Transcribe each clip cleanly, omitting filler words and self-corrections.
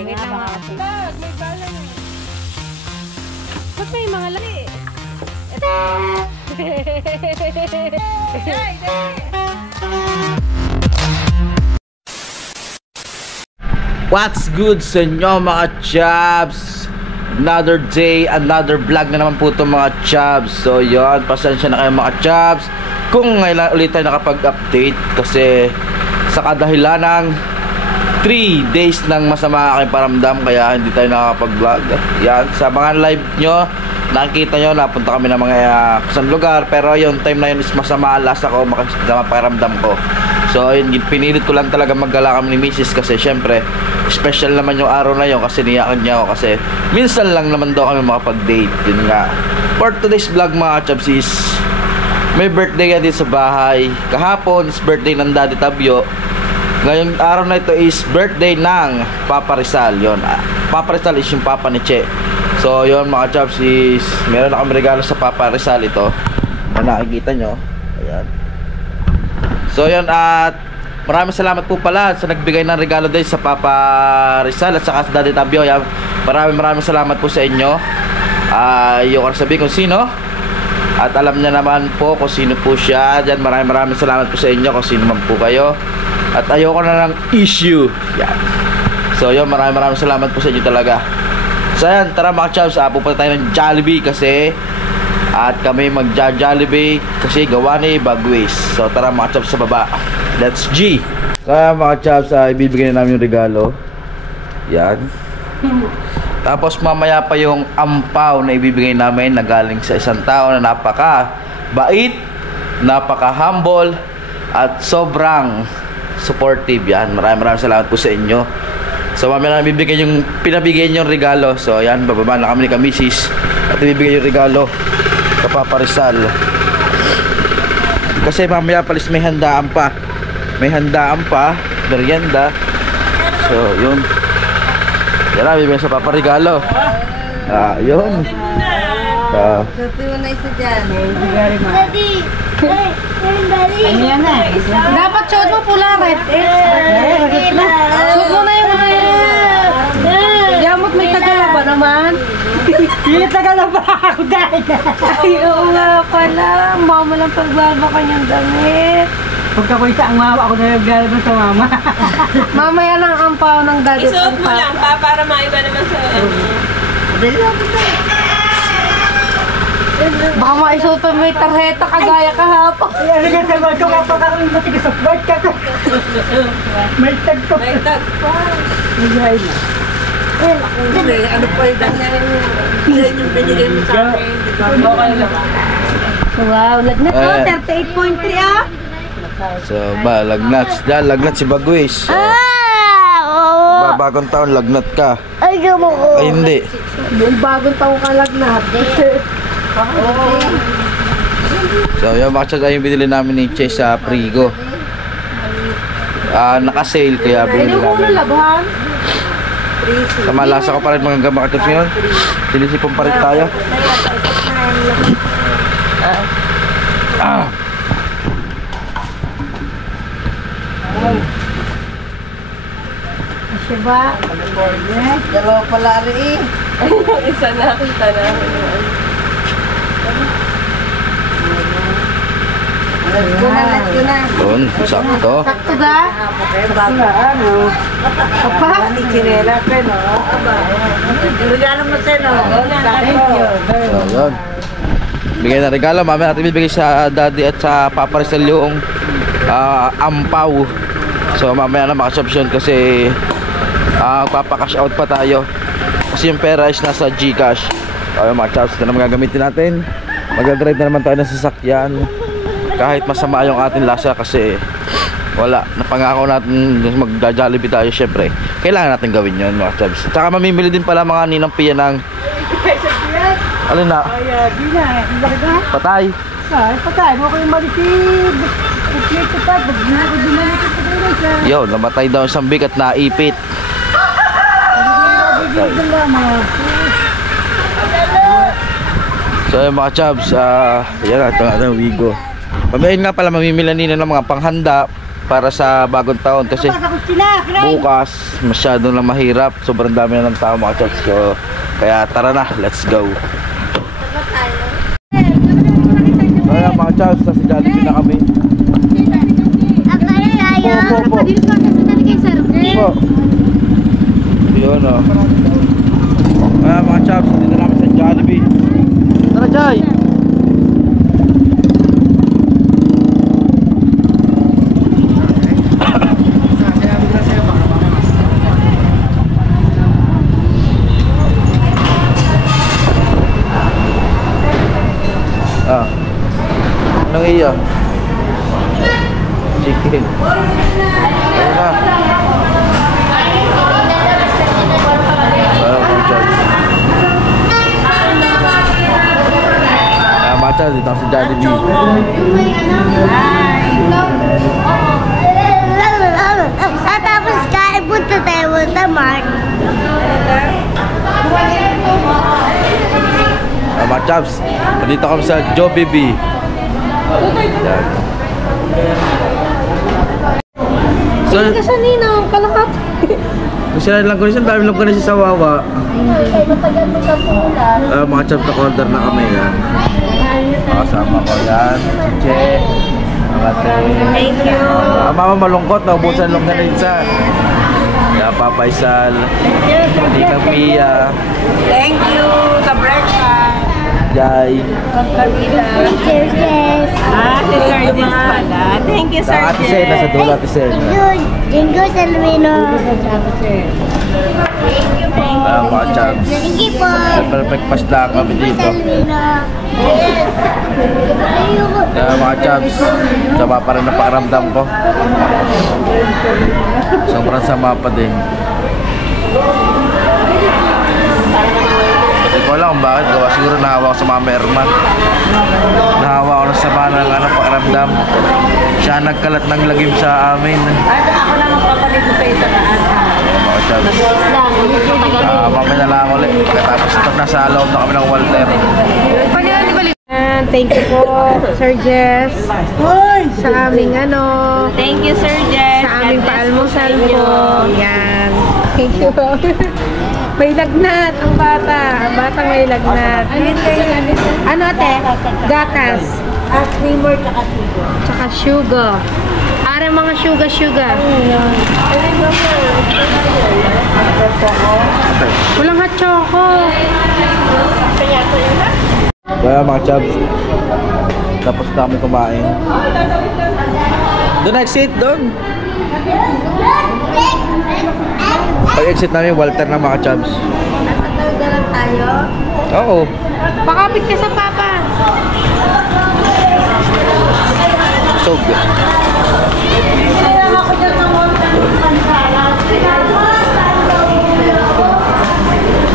Wait lang mga kasi. May bala na. Ba't may mga laki? What's good sa inyo mga chubs? Another day, another vlog na naman po ito mga chubs. So yun, pasensya na kayo mga chubs kung ngayon ulit tayo nakapag-update kasi sa kadahilan ng 3 days ng masama aking paramdam kaya hindi tayo nakakapag-vlog. Yan, sa mga live nyo nakikita nyo, napunta kami ng mga kusang lugar, pero yung time na yun is masama alas ako, makasama pakiramdam ko. So yun, pinilit ko lang talaga maggala kami ni Mrs. kasi syempre special naman yung araw na yun kasi niyakan niya ako kasi minsan lang naman daw kami makapag-date. Yun nga, for today's vlog mga chubs is may birthday yan din sa bahay. Kahapon is birthday ng Daddy Tabio. Ngayong araw na ito is birthday ng Papa Rizal. Yun, Papa Rizal is yung papa ni Che. So yun mga chubs is meron na kami regalo sa Papa Rizal ito na nakikita nyo. Ayan. So yun, at maraming salamat po pala sa nagbigay ng regalo din sa Papa Rizal at saka sa Daddy Tabio. Yan, maraming salamat po sa inyo. Yung kan sabihin kung sino at alam niya naman po kung sino po siya. Diyan, maraming salamat po sa inyo kung sino man po kayo. At ayoko na ng issue. Yan. So yun, maraming salamat po sa inyo talaga. So yan, tara mga chubs, pupunta tayo ng Jollibee kasi at kami magja-Jollibee kasi gawa ni Bagwis. So tara mga chubs sa baba. Let's G. So yan mga chubs, ibibigay na namin yung regalo. Yan. Tapos mamaya pa yung ampaw na ibibigay namin na galing sa isang tao na napaka bait, napaka humble at sobrang supportive. Yan, maraming salamat po sa inyo. So mamaya na bibigyan yung pinabigay yung regalo. So yan, bababa na kami ni Kamisis at ibibigay yung regalo sa Papa Rizal. Kasi mamaya palis may handaan pa. May handaan pa, merienda. So yun. Yan na, bibigyan sa Papa regalo. Yun. Sabi mo na isa dyan. Daddy! Ano yan na? Dapat suot mo pula red. Suot mo na yung Yamot, may tagala ba naman? May tagala ba ako dahil? Ay, oo nga pala. Mama lang pagbaba kanyang damit. Pagka ko isa ang mama, ako na naglalaba sa mama. Mamaya ng ampaw ng daddy. Isuot mo lang pa para maiba naman sa Baka maisuot pa may tarheta kagaya kahapon. Ano ka sa mga ito kapag ako yung matigas of white ka ka. May tag pa. may tag pa. May na. Ano pa yung yan yung binigay mo sa akin. Okay lang. Wow, lagnat ko. 38.3 ah. So ba, lagnat si Bagwis. So, bagong taon lagnat ka. Ay, gamo ko. Ay hindi. Yung bagong taong ka lagnat. So yung mga chubs ay yung binili namin ni Che sa Prigo. Naka-sale kaya binili Hindi ko namin. labahan. Sa malasa ko pa rin mga mga chubs ngayon. Sinisipon pa rin tayo. Diba? Dalawa pala rin eh. Isa na kita na. Let's go na. Doon, sakto. Sakto ba? Ano? Apa? Ni Chinela pa no? Regalo mo sa no? So yun. Bigay na regalo, mamaya natin bibigay sa Daddy at sa Papa Rizal yung ampaw. So mamaya na makasubs yun kasi papakash out pa tayo. Kasi yung pera is nasa Gcash. So yung mga chubs na naman gagamitin natin. Magdadrive na naman tayo ng sasakyan. Kahit masama yung ating lasa kasi wala, napangako natin magja-Jollibee tayo syempre. Kailangan natin gawin yun mga chubs. Tsaka mamimili din pala mga ninang piya ng alin na? Patay. Patay mo kayo malisib. Ito pa, pag ginagawa Yo, namatay daw isang bigat na ipit. So yung mga chubs, yan ito nga Wigo. Pamayin nga pala mamimila nila ng mga panghanda para sa bagong taon kasi bukas masyadong lang mahirap, sobrang dami na ng tao mga chops ko. Kaya tara na, let's go. Kaya mga chops, sa Jollibee na kami. Po. Yun o. Kaya mga chops, dito namin sa Jollibee. Tara Jai! Anong iya? Chicken. Ayun na. Parang kong charge. Mata dito sa Jollibee. Tapos kain punta tayo sa Mart. Mga chops, nandito kami sa Jollibee. Yan. So, Kasi ninang, kalakat. kung sila lang ko dami lang ko na sa Wawa. Mga chops, na-order na kami yan. Kasama ko yan. Che. Thank you. Mama malungkot, naubusan lang na rin sa Papa Isal. Hindi ka Pia. Thank you sa breakfast. Jai. Cheers, yes. Si Sir Jess pala. Thank you, Sir Ate Sen, nasa Jess. dulo Ate Sen. Jingo Salvino. Mga chops. Thank you po. Perfect pass lang kami dito. Salvino. Kaya mga chops, sama pa rin ang pakiramdam ko. Sobrang sama pa din. Hindi ko alam kung bakit gawa. Siguro nahawa ko sa Mama Erma. Nahawa ko na sama ng pakiramdam. Siya nagkalat ng lagim sa amin. Ako lang ang papalit sa isa na ata. Mga chops. Mamaya na lang ulit. Pagkatapos nasa loob na kami ng Walter. Thank you po, Sir Jess. Sa aming Thank you, Sir Jess. sa aming God bless paalmusal po sa inyo. po. Yan. Thank you po. May lagnat ang bata. Ang batang may lagnat. Ano ate? Gatas. Creamer tsaka sugar. Tsaka sugar. Para mga sugar. Walang hot choco. Kaya mga chops, tapos na kami kumain. Doon exit doon. Pag exit namin Walter na mga chops. Natagalan tayo. Oo. Pakapit ka sa papa. So good.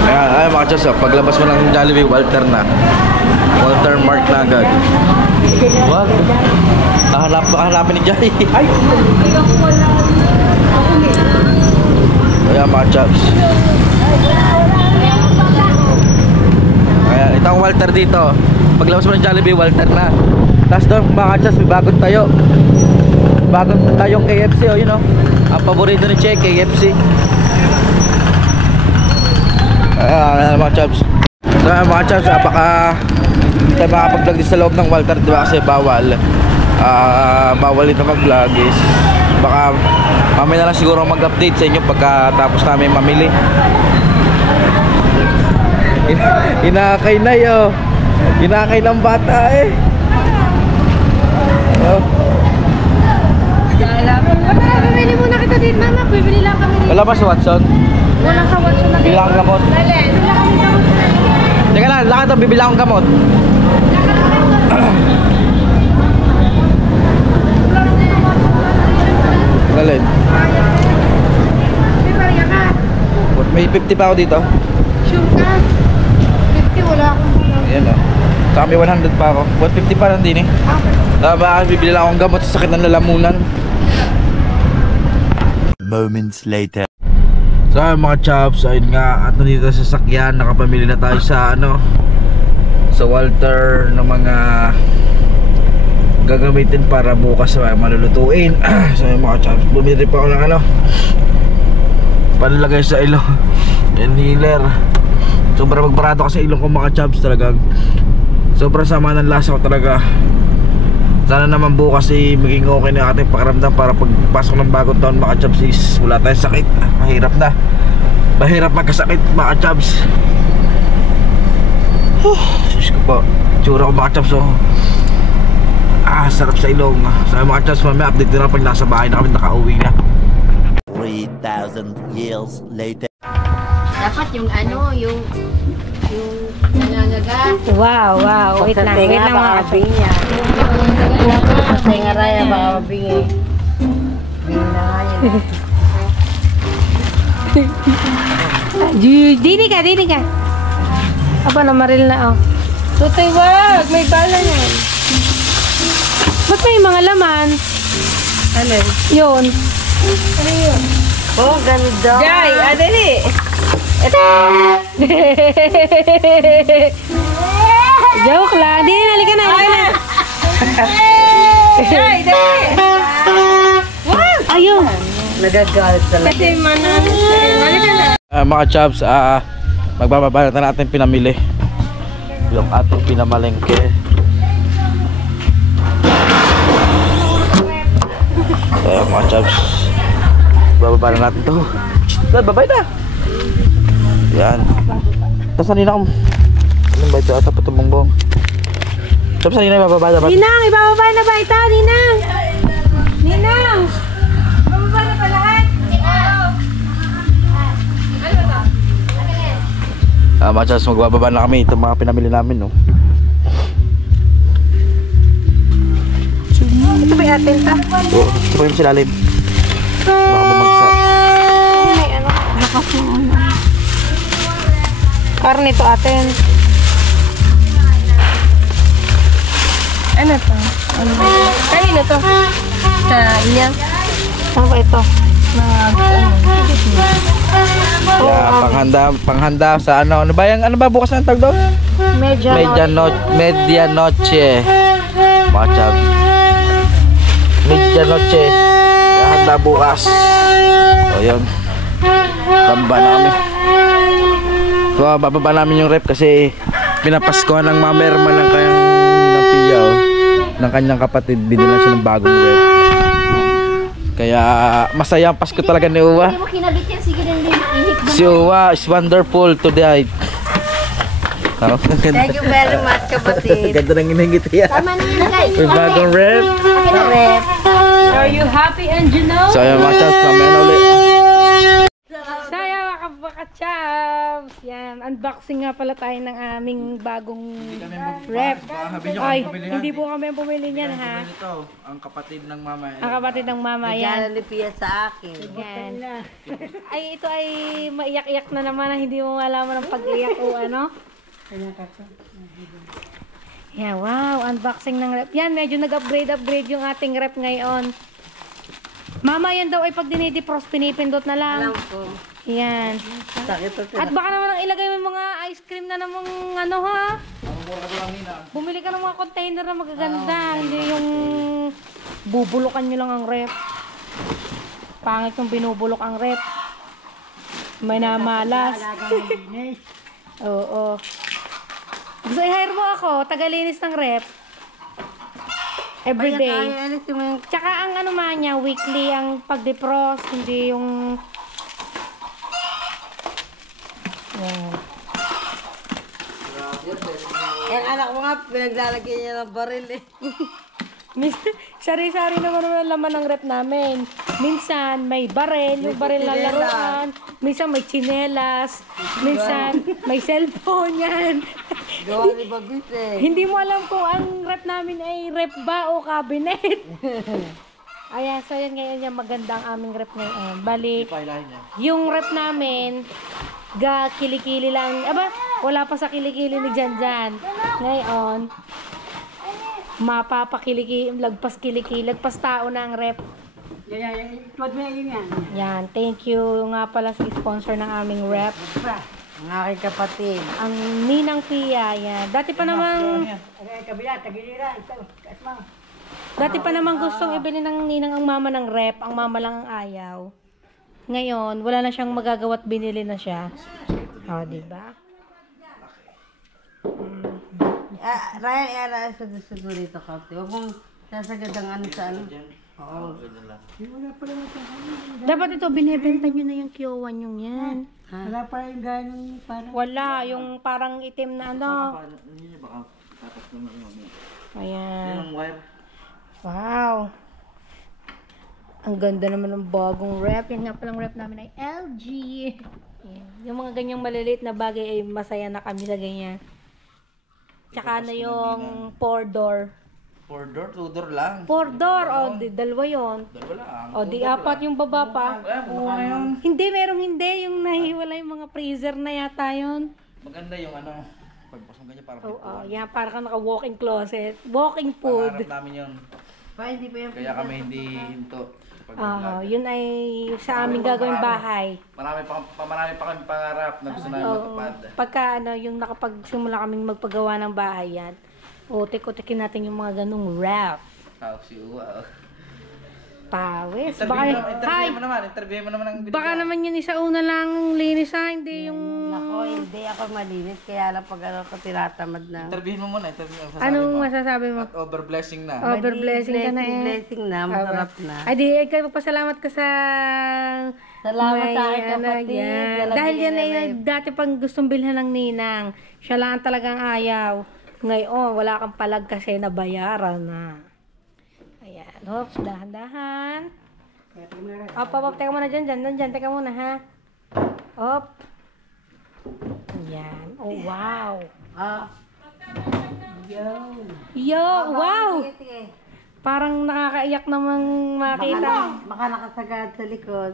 Ayan, ay mga chops, paglabas mo ng Jollibee, Walter na. Walter Mark na agad. Wag. Hanapin ni Jai. Kaya mga chops. Ayan, itong Walter dito. Paglabas mo ng Jollibee, Walter na. Tapos doon mga chops, may bagong tayo. Bagong tayong KFC, oh, yun, oh. Ang paborito ni Che, KFC. Ayan, mga chops. So, mga chops, baka tayo makapag-vlog din sa loob ng Walter, diba? Kasi bawal. Bawal ito mag-vlog is baka mamaya na lang siguro mag-update sa inyo pagkatapos namin mamili. Inakay na yo. Inakay ng bata eh. Oh. Bibili muna kita din, mama. Bibili lang kami. Wala ba si Watson? Wala ka Watson na. Bilang gamot. Teka lang, lakad ito, bibili akong gamot. Galin. May 50 pa ako dito. Sure ka? 50 wala akong. Ayan o. Saka may 100 pa ako. 150 pa lang din eh. Baka bibili lang akong gamot sa sakit ng lalamunan. Moments later. So mga chops, ayun nga, at nandito sa sasakyan, nakapamili na tayo sa sa Walter ng mga gagamitin para bukas malulutuin. So yung mga chaps, bumili pa ako ng ano, panlagay sa ilong, inhaler. Sobrang magbarado kasi ilong ko mga chaps, talagang sobrang sama ng lasa ko talaga. Sana naman bukas maging okay na ating pakiramdam para pagpasok ng bagong taon mga chaps is wala tayong sakit. Mahirap magkasakit mga chaps. Sus ko po, tsura ko mga chaps, oh. Sarap sa ilong. Sa mga chaps, mamaya update na pag nasa bahay na kami, nakauwi na. 3,000 years later. Dapat yung ano, yung nangangaga. Wow, wow. Wait lang mga kapatid. Sa ngaraya baka mabingi. Dini ka. Aba, namaril na, oh. Tutay, wag. May bala yan. Ba't may mga laman? Ano? Yun. Ano yun? Oh, ganda. Jai, adali. Joke lang. Dini, halika na. Jai, dali. Ayun. Nagagalit talaga. Kasi manano siya. Halika na. Mga chaps, magbababa na natin pinamili yung ating pinamalengke. So mga chaps, bababa na natin to. Babay na. Yan. Tapos kanina akong anong ba ito? Ata pa tumumbong. Chaps, kanina bababa na ba? Ninang, ibababa na ba ito? Ninang! Ninang! Ibababa na ba lahat? Mga chaps, magbababa na kami. Ito mga pinamili namin, no. Ito ba yung atin ta? Oo, ito pa yung silalim. Baka bumagsak. May ano, lakas ng ano. Parang ito atin. Ano to? Ano ba ito? Kanino to? Sa inyo? Ano ba ito? Panghanda sa ano ba yung ano ba bukas ang tawag doon? Medianoche. Mga chaps. Medianoche. Handa bukas. So yun. Tamba na kami. So bababa namin yung rep kasi pinapaskuhan ng mamerma ng kanyang ninapiyaw ng kanyang kapatid. Binilan siya ng bagong rep. Kaya masaya ang Pasko talaga ni Uwa. Hindi mo kinabit yan, sige din ihik ba? Si Uwa is wonderful today. Thank you very much, kapatid. Ganda ng inangit yan. Tama na yun, guys. May bagong rep. Rep. Are you happy and you know? So ayan mga chaps, mamaya na ulit. Saya mga kabakachams! Yan, unboxing nga pala tayo ng aming bagong rep. Ay, hindi po kami ang pumili niyan ha. Ito, ang kapatid ng mama. Ang kapatid ng mama, yan. Nalipia sa akin. Yan. Ay, ito ay maiyak-iyak na naman na hindi mo malaman ang pag-iyak o ano. Yeah, wow, unboxing ng rep. Yan, medyo nag-upgrade yung ating rep ngayon. Mama, yan daw ay pag dinidefrost, pinipindot na lang. Alam ko. Yan. Sakit ito. At baka naman ang ilagay mo mga ice cream na namang ano ha. Bumili ka ng mga container na magaganda. Hindi yung bubulukan nyo lang ang rep. Pangit yung binubulok ang rep. May namalas. Oo. Gusto i-hire mo ako, tagalinis ng rep. Everyday. Tsaka ang ano man niya, weekly ang pag-defrost, hindi yung... Yan. Yung anak mo nga, pinaglalagyan niya ng baril eh. Sari-sari naman ang laman ng rep namin. Minsan may baril, yung baril na laruan. Minsan may tsinelas. Minsan may cellphone yan. Gawa ni Bagwis eh. Hindi mo alam kung ang rep namin ay rep ba o cabinet. Ayan, so yan ngayon yung magandang aming rep ngayon. Bali, yung rep namin, kilikili lang. Aba, wala pa sa kilikili ni Janjan. Ngayon, mapapakilikili, lagpas kilikili, lagpas tao na ang rep. Yan, thank you nga pala sa sponsor ng aming rep. Ang aking kapatid. Ang Ninang Pia, yan. Dati pa namang... Dati pa naman gustong ibili ng ninang ang mama ng rep, ang mama lang ang ayaw. Ngayon, wala na siyang magagawa at binili na siya. O, diba? Ryan, siguro ito, Kapti. Huwag mong sasagad ang ano sa ano. Oo. Dapat ito, binibenta nyo na yung kiyowan yung yan. Wala pa yung ganong parang... Wala, yung parang itim na ano. Ayan. Wow. Ang ganda naman ng bagong rep. Yan nga palang rep namin ay LG. Ayan. Yung mga ganyang maliliit na bagay ay masaya na kami sa ganyan. Tsaka na yung 4-door. 4-door, 2-door lang. 4-door. O, dalawa yun. Dalawa lang. O, di apat yung baba pa. Buo na yun. Hindi, merong hindi. Yung nahiwala yung mga freezer na yata yun. Maganda yung ano, pagpasok ganyan para Oo, yan. Para ka naka-walk-in closet. Walking food. pangarap namin yun. Hindi pa yung... Kaya kami hindi hinto. Yun ay sa aming gagawing bahay. Marami pa kami pangarap na gusto namin matupad. Pagka yung nakapagsimula kaming magpagawa ng bahay yan, utik-utikin natin yung mga ganung ref. Wow. Pawis. Interview mo naman ang Baka naman yun isa una lang linis ha, hindi yung... Ako, hindi ako malinis. Kaya lang pag ano ko tinatamad na. Interview mo muna, Anong masasabi mo? At over-blessing na. Over-blessing ka na eh. Blessing na, masarap na. Ay di, magpasalamat ka sa... Salamat sa akin, May, kapatid. yan. Dahil yan ay dati pang gustong bilhan ng ninang. Siya lang ang talagang ayaw. Ngayon, wala kang palag kasi nabayaran na. Ayan. Hops, dahan-dahan. Op, teka muna dyan. Teka muna, ha? Op. Ayan. Oh, wow. Yo, wow! Sige. Parang nakakaiyak namang makita. Baka nakasagad sa likod.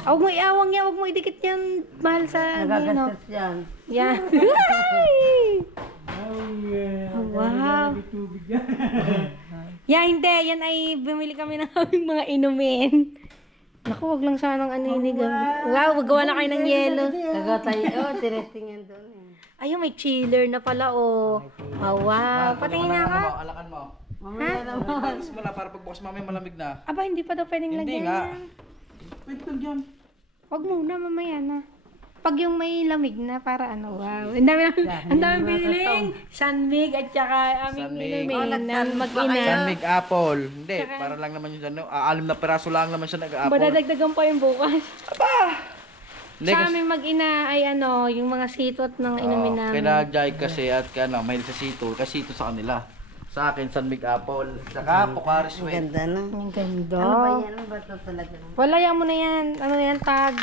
Huwag mo iawang yan, huwag mo idikit yan. Mahal sa ano. Nagagastos yan. Yan. Wow. Yeah, hindi. Yan ay bumili kami ng aming mga inumin. Naku, wag lang sanang ano yun. Wow, magawa na kayo ng yelo. Nagawa tayo. Tinesting yan doon. Ayun, may chiller na pala, oh. Oh, wow. Patingin nga ka. Alakan mo. Mamaya naman. Alis mo na para pagbukas mamaya malamig na. Aba, hindi pa daw pwedeng Hindi lagyan nga. yan. Pwede lang dyan. Wag muna, mamaya na. Pag yung may lamig na, para ano, wow. Ang dami biniling. Sunmig at saka aming Sunmig. inumin na mag-ina. Sunmig apple. Hindi, para lang naman yung ano, 6 na peraso lang naman siya nag-apple. Madadagdagan pa yung bukas. Hindi, Sa aming mag-ina ay ano, yung mga sitot ng inumin namin. Kaya Jai kasi at ano, mahilig sa sito. Kasi sito sa kanila. Sa akin, Sunmig apple. Saka Pocari Ang Sweet. ganda na. Ang ganda. Ano ba yan? Ano ba ito talaga? Wala yan mo na yan. Ano yan, tag.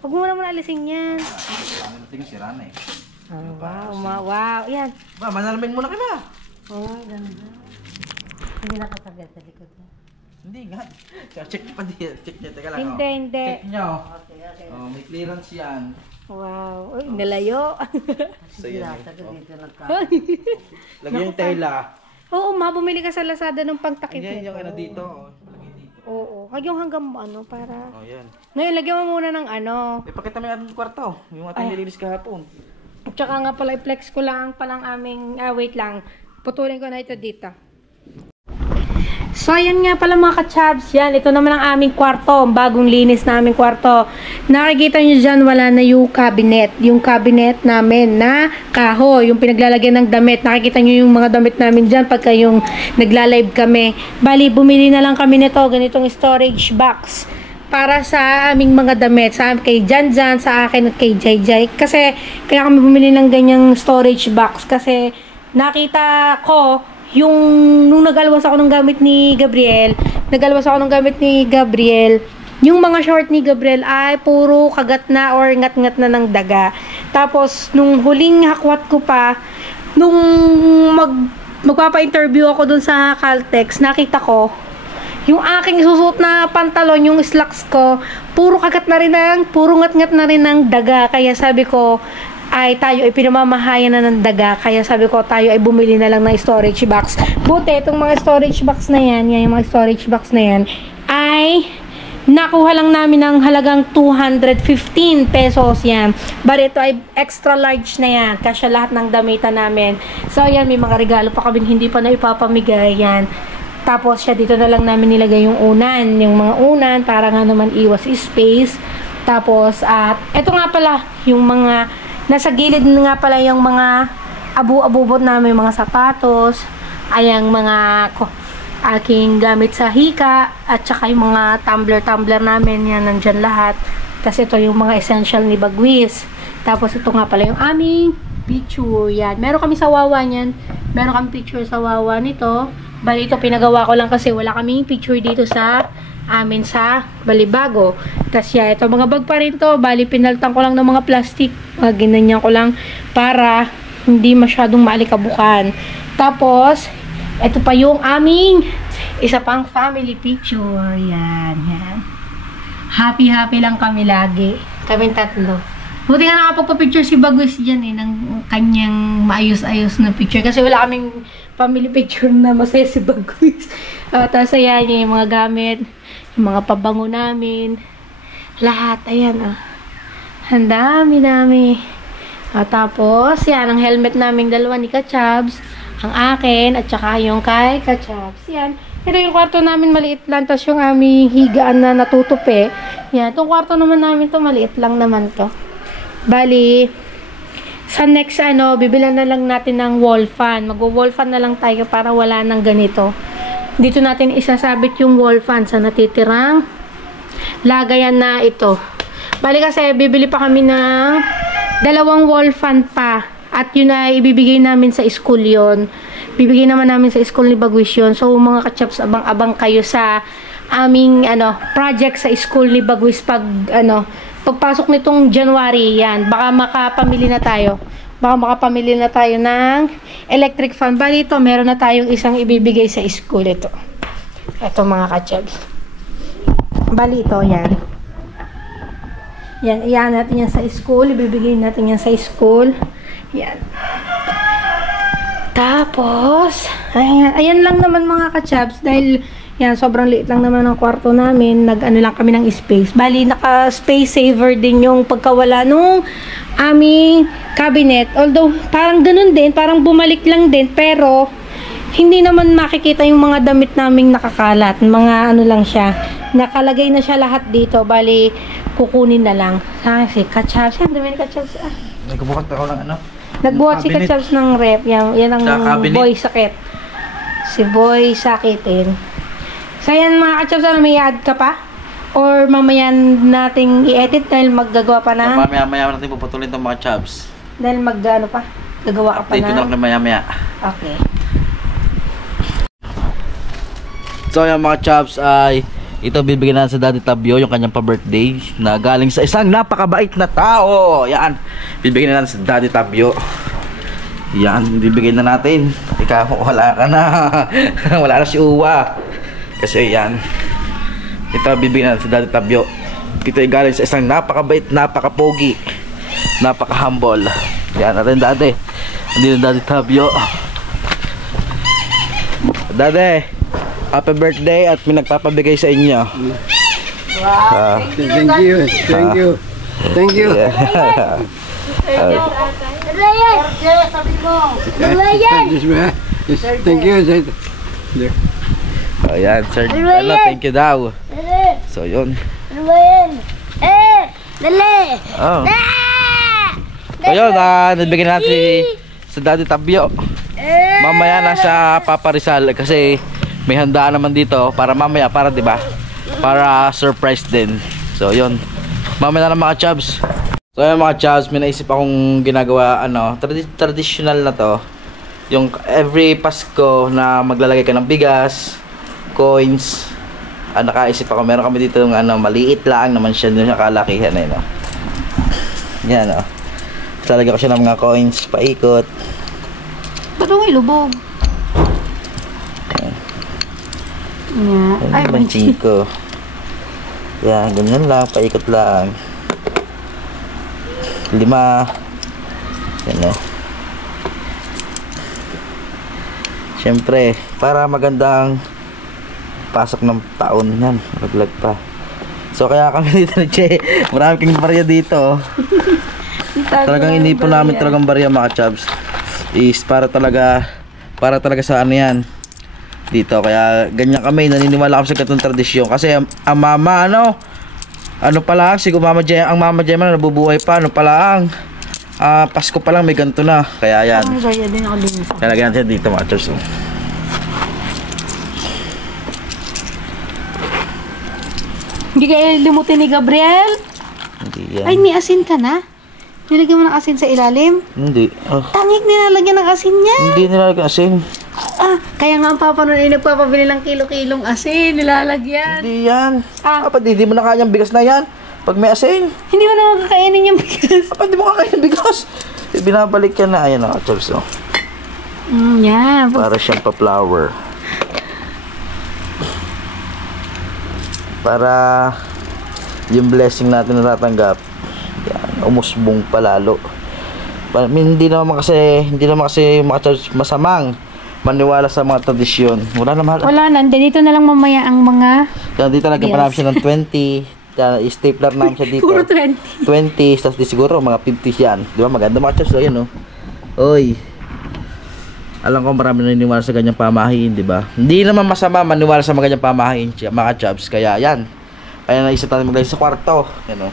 Huwag mo na alisin yan. Ano tingin si Rana eh. Oh, wow, wow. Yan. Ba, manalamin muna ka na. Oo, ang ganda. Hindi nakasagad sa likod. Hindi nga. Check niyo pa din. Check niyo. Teka lang. Hindi, oh. hindi. Check niyo. Okay. Oh, may clearance yan. Wow. Uy, nalayo. So yan. Nasagad dito nagka. Lagyan yung tela. Oo, bumili ka sa Lazada ng pagtakip Yan nito. yung ano dito. Oh. Lagyan dito. Oo. Huwag yung hanggang ano, para... Oh, yan. Ngayon, lagyan mo muna ng ano. Ipakita mo yung ating kwarto. Yung ating nilinis kahapon. Tsaka nga pala, i-flex ko lang palang aming... wait lang. Putulin ko na ito dito. So, ayan nga pala mga ka-chabs. Yan, ito naman ang aming kwarto. Bagong linis na aming kwarto. Nakikita nyo dyan, wala na yung cabinet. Yung cabinet namin na kahoy. Yung pinaglalagyan ng damit. Nakikita nyo yung mga damit namin dyan pagka yung nagla-live kami. Bali, bumili na lang kami nito. Ganitong storage box. Para sa aming mga damit. Sa kay Janjan, sa akin at kay Jai. Kasi, kaya kami bumili ng ganyang storage box. Kasi, nakita ko, nung nag-alwas ako ng gamit ni Gabriel, yung mga short ni Gabriel ay puro kagat na or ngat-ngat na ng daga. Tapos, nung huling hakwat ko pa, nung magpapa-interview ako dun sa Caltex, nakita ko, yung aking susuot na pantalon, yung slacks ko, puro kagat na rin puro ngat-ngat na rin ng daga. Kaya sabi ko, ay tayo ay pinamamahayan na ng daga. Kaya sabi ko, tayo ay bumili na lang ng storage box. Buti, itong mga storage box na yan, yung mga storage box na yan, ay Nakuha lang namin ng halagang 215 pesos yan. But ito ay extra large na yan. Kasya lahat ng damitan namin. So, yan, may mga regalo pa kami hindi pa na ipapamigay yan. Tapos, siya dito na lang namin nilagay yung unan. Yung mga unan, para nga naman iwas space. Tapos, at ito nga pala, yung mga, nasa gilid nga pala yung mga abu-abubot namin, mga sapatos, ayang mga aking gamit sa hika, at saka yung mga tumbler namin, yan, nandyan lahat. Kasi ito yung mga essential ni Bagwis. Tapos ito nga pala yung aming picture, yan. Meron kami sa Wawa niyan. Meron kami picture sa Wawa nito. Bali ito, pinagawa ko lang kasi wala kaming picture dito sa amin sa Balibago. Tapos yan, ito mga bag pa rin to. Bali, pinaltan ko lang ng mga plastic. Ginanyan ko lang para hindi masyadong maalikabukan. Tapos, ito pa yung aming isa pang family picture. Yan, yan. Happy lang kami lagi. Kaming tatlo. Buti nga nakapagpa-picture si Bagwis dyan eh, ng kanyang maayos-ayos na picture. Kasi wala kaming family picture na masaya si Bagwis. Tapos ayan yung mga gamit, yung mga pabango namin. Lahat, ayan ah. Ang dami. Tapos, yan, ang helmet naming dalawa ni Kachabs. Ang akin, at saka yung kay Kachabs. Yan. Ito yung kwarto namin, maliit lang. Tapos yung aming higaan na natutupi. Yan. Itong kwarto naman namin to maliit lang naman to. Bali, sa next, bibilan na lang natin ng wall fan. Mag-wall fan na lang tayo para wala nang ganito. Dito natin isasabit yung wall fan sa natitirang lagayan na ito. Bali kasi, bibili pa kami ng 2 wall fan pa. At yun ay ibibigay namin sa school yon. Bibigay naman namin sa school ni Bagwis yun. So, mga kachaps, abang-abang kayo sa aming, project sa school ni Bagwis pagpasok nitong January, yan. Baka makapamili na tayo. ng electric fan. Bali ito, meron na tayong isang ibibigay sa school ito. Ito mga kachaps. Bali ito, yan. Yan, iyan natin yan sa school. Ibibigay natin yan sa school. Yan. Tapos, ayan lang naman mga kachabs. Dahil, yan, sobrang liit lang naman ang kwarto namin. Nag-ano lang kami ng space. Bali, naka-space saver din yung pagkawala nung aming cabinet. Although, parang ganun din. Parang bumalik lang din. Pero, hindi naman makikita yung mga damit naming nakakalat. Mga ano lang siya. Nakalagay na siya lahat dito. Bali, kukunin na lang. Si Kachabs. Yan, dami ni Kachabs. Nagbukat ako ng Nagbuhat si Kachabs ng rep. Yan ang boy sakit. Si boy sakitin. So yan mga Kachabs, may add ka pa? Or mamaya nating i-edit dahil maggagawa pa na? Mamaya natin puputulin itong mga Chabs. Dahil pa? Gagawa ka pa na? Update ko na mamaya. Okay. So yung mga Chabs ay ito bibigyan natin sa Daddy Tabio, yung kanyang pa-birthday na galing sa isang napakabait na tao. Yan, bibigyan na natin sa Daddy Tabio. Yan, bibigyan na natin. Ikaw, wala ka na. Wala na si Uwa. Kasi yan, ito bibigyan natin sa Daddy Tabio. Ito ay galing sa isang napakabait, napakapogi, napaka-humble. Yan natin Daddy. Hindi na Daddy Tabio. Daddy, happy birthday at may nagpapabigay sa inyo. Wow. Thank you. Thank you. Oh, yan, sir. Thank you daw. So, yun. Dali! Oh. So, yun, nabigyan natin sa Daddy Tabio. Mamaya na sa Papa Rizal kasi may handaan naman dito para mamaya, para 'di ba? Para surprise din. So, yun. Mamaya na mga Chabs. So, yun mga Chabs, may naisip akong ginagawa, traditional na to. Yung every Pasko na maglalagay ka ng bigas, coins. Nakaisip ako, meron kami dito yung maliit lang naman siya, doon siya kalakihan eh, no. Yan, no. Lalagyan ko siya ng mga coins, paikot. Ba't ang ilubog? Ay, panching ko. Yan, ganyan lang, paikot lang. 5. Yan, no. Siyempre, para magandang pasok ng taon yan, maglag pa. So kaya kami dito ni Che, marami kang barya dito. Talagang inipon namin talagang barya mga chubs. Is para talaga sa ano yan. Dito kaya ganyan kami, naniniwala kami sa ganitong tradisyon. Kasi ang mama ano pa lang, siguro ang mama Gemma nabubuhay pa, ano pa lang. Pasko pa lang may ganito na. Kaya yan. Kaya lagyan natin dito mga chubs. Hindi kayo limutin ni Gabriel? Hindi yan. Ay, may asin ka na? Nilagyan mo ng asin sa ilalim? Hindi. Tangik nilalagyan ng asin niya. Hindi nilalagyan asin. Kaya nga ang papa nun ay nagpapabili ng kilo-kilong asin, nilalagyan. Hindi yan. Hindi mo na kayang bigas na yan. Pag may asin. Hindi mo naman kakainin yung bigas. Hindi mo kakainin bigas. Binabalik yan na. Ayan na, chubs. Yan. Para siyang pa-flour. Para yung blessing natin natatanggap, yan, umusbong palalo. Hindi naman kasi mga church masamang maniwala sa mga tradisyon. Wala na, dito na lang mamaya ang mga yan, dito lagyan pa namin siya ng 20. Stapler namin siya dito. puro 20. 20, tapos di siguro mga 50 yan. Di ba maganda mga church? So yun Oy. Alam ko marami naniniwala sa ganyang pamahiin, di ba? Hindi naman masama maniwala sa mga ganyang pamahiin, mga chubs. Kaya yan. Kaya naisip natin maglagay sa kwarto. Yan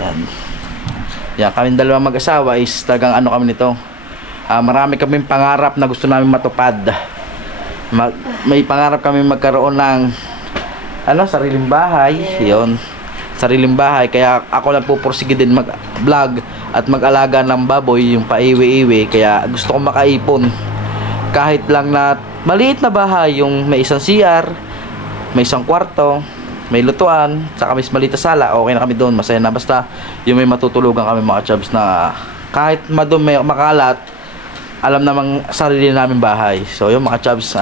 Yan. Yan, kaming dalawang mag-asawa is talagang kami nito. Marami kaming pangarap na gusto namin matupad. May pangarap kami magkaroon ng sariling bahay. Yun. Sariling bahay. Kaya ako lang pupursige din mag-vlog at mag-alaga ng baboy, yung paiwi-iwi. Kaya gusto ko makaipon kahit lang na maliit na bahay, yung may isang CR, may isang kwarto, may lutuan, saka may maliit na sala. Okay na kami doon, masaya na. Basta yung may matutulugan kami mga chubs na kahit madumi, makalat, alam namang sarili namin bahay. So yung mga chubs,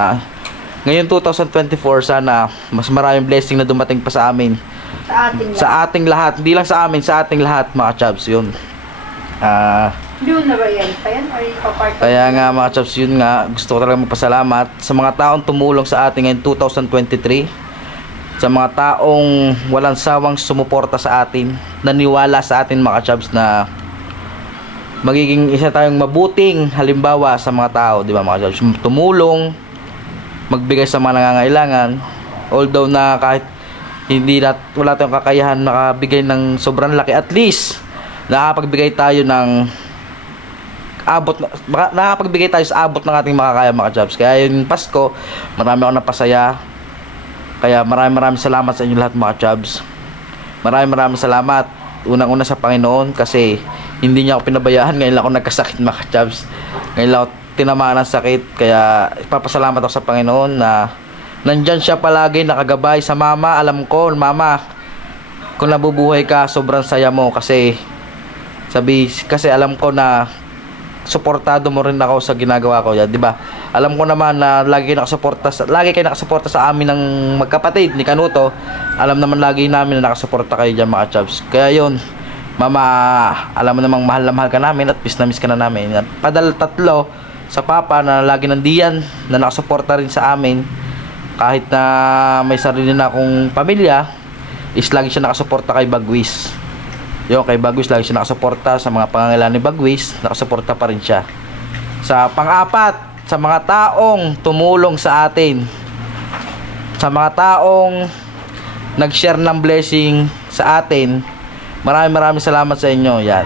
ngayon 2024, sana mas maraming blessing na dumating pa sa amin. Sa ating lahat, hindi lang sa amin, sa ating lahat mga chubs. Yun. Doon na ba yan? Kaya nga mga chubs, yun nga, gusto ko talaga magpasalamat sa mga taong tumulong sa atin ngayon 2023, sa mga taong walang sawang sumuporta sa atin, naniwala sa atin mga chubs na magiging isa tayong mabuting halimbawa sa mga tao, di ba mga chubs? Tumulong, magbigay sa mga nangangailangan, although na kahit wala tayong kakayahan makabigay ng sobrang laki, at least nakakapagbigay tayo sa abot ng ating makakaya mga chubs. Kaya yung Pasko, marami akong napasaya. Kaya maraming salamat sa inyo lahat mga chubs. Maraming salamat unang-una sa Panginoon, kasi hindi niya ako pinabayaan. Ngayon lang ako nagkasakit mga chubs. Ngayon lang ako tinamaan ng sakit. Kaya ipapasalamat ako sa Panginoon na nandyan siya palagi nakagabay sa mama. Alam ko, mama, kung nabubuhay ka, sobrang saya mo, kasi alam ko na suportado mo rin ako sa ginagawa ko, di ba? Alam ko naman na lagi kayo nakasuporta sa amin ng magkapatid ni Kanuto. Alam naman lagi namin na nakasuporta kayo diyan mga chubs. Kaya yun, mama, alam mo namang mahal na mahal ka namin at miss na miss ka na namin. Tatlo sa papa na lagi nandiyan, na nakasuporta rin sa amin kahit na may sarili na akong pamilya, is lagi siya nakasuporta kay Bagwis. Yung kay Bagwis, lagi siya nakasuporta sa mga pangangailangan ni Bagwis, nakasuporta pa rin siya. Sa pang-apat, sa mga taong tumulong sa atin, sa mga taong nag-share ng blessing sa atin, maraming salamat sa inyo. Yan.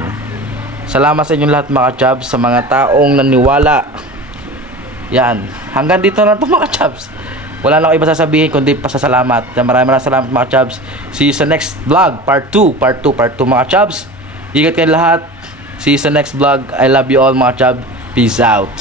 Salamat sa inyo lahat mga chubs, sa mga taong naniwala. Yan. Hanggang dito na ito mga chubs. Wala na ako iba sasabihin kundi pasasalamat. Maraming salamat mga chubs. See you sa next vlog, part 2 mga chubs. Ingat kayo lahat. See you sa next vlog. I love you all mga chubs. Peace out.